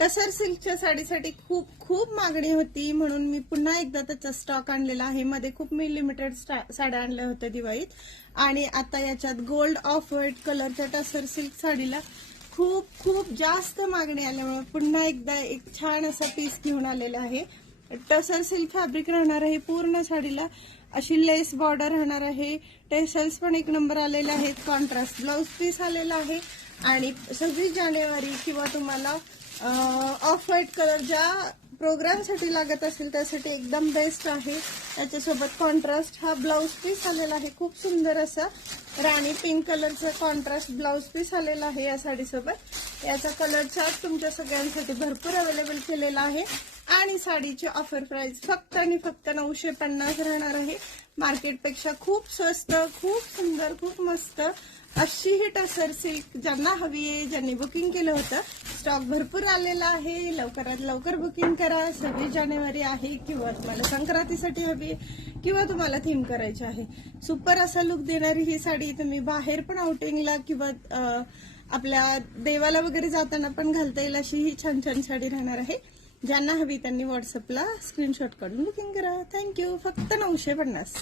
टसर सिल्कच्या साडीसाठी खूप खूप मागणी होती, म्हणून मी पुन्हा एकदा त्याचा स्टॉक आणलेला आहे. मध्ये खूप मी लिमिटेड साड्या आणल्या होत्या दिवाळीत, आणि आता याच्यात गोल्ड ऑफ व्हाईट कलरच्या टसर सिल्क साडीला खूप खूप जास्त मागणी आल्यामुळे पुन्हा एकदा एक छान असा पीस घेऊन आलेला आहे. टसर सिल्क फॅब्रिक राहणार आहे पूर्ण साडीला, अशी लेस बॉर्डर राहणार आहे. टेसल्स पण एक नंबर आलेले आहेत. कॉन्ट्रास्ट ब्लाउज पीस आलेला आहे, आणि 26 जानेवारी किंवा तुम्हाला ऑफ व्हाईट कलर ज्या प्रोग्रामसाठी लागत असेल त्यासाठी एकदम बेस्ट आहे. त्याच्यासोबत कॉन्ट्रास्ट हा ब्लाउज पीस आलेला आहे. खूप सुंदर असा राणी पिंक कलरचा कॉन्ट्रास्ट ब्लाउज पीस आलेला आहे या साडीसोबत. याचा कलर चार्ट तुमच्या सगळ्यांसाठी भरपूर अवेलेबल केलेला आहे, आणि साडीची ऑफर प्राइस फक्त आणि फक्त 950 राहणार आहे. मार्केटपेक्षा खूप स्वस्त, खूप सुंदर, खूप मस्त अशी ही टसर सिल्क ज्यांना हवी आहे, ज्यांनी बुकिंग केलं होतं, स्टॉक भरपूर आलेला आहे. लवकरात लवकर बुकिंग करा. 26 जानेवारी आहे, किंवा तुम्हाला संक्रांतीसाठी हवी आहे, किंवा तुम्हाला थीम करायची आहे. सुपर असा लुक देणारी ही साडी तुम्ही बाहेर पण आउटिंगला किंवा आपल्या देवाला वगैरे जाताना पण घालता येईल अशी ही छान छान साडी राहणार आहे. ज्यांना हवी त्यांनी व्हॉट्सअपला स्क्रीनशॉट काढून बुकिंग करा. थँक्यू. फक्त 950.